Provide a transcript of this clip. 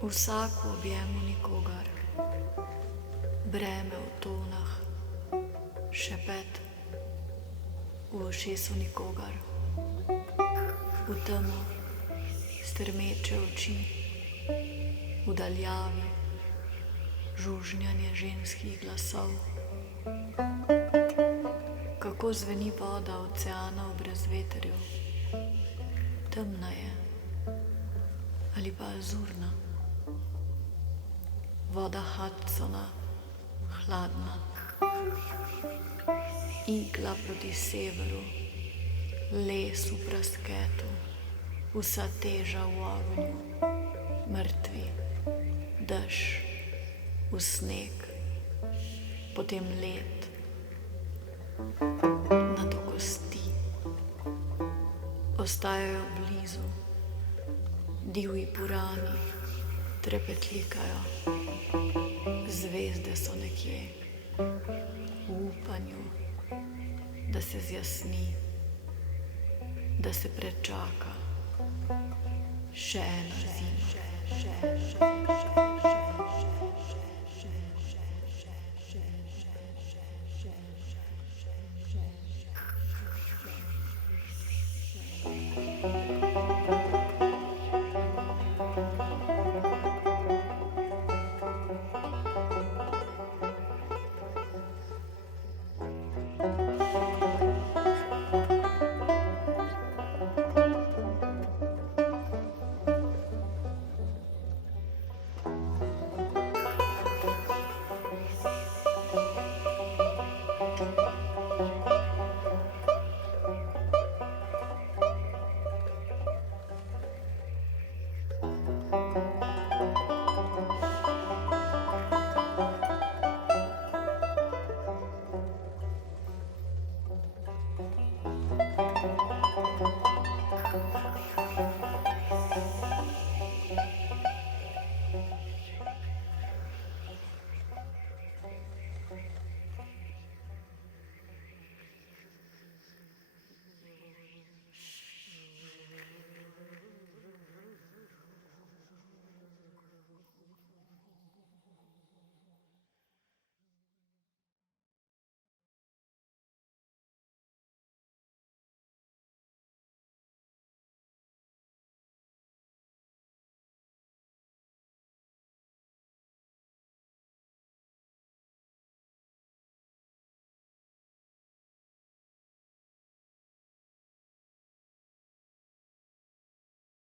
Vsak v objemu nikogar, breme v tonah, šepet v ušesu nikogar, v temo strmeče oči, v daljavi žužnjanje ženskih glasov. Kako zveni voda oceana v brezvetrju, temna je ali pa azurna. Voda Hudsona, hladna, igla proti severu, les v prasketu, vsa teža v ognju, mrtvi, dež, v sneg, potem led, nato kosti. Ostajajo blizu, divji purani trepetlikajo, zvezde so nekje, v upanju, da se zjasni, da se prečaka še ena zima.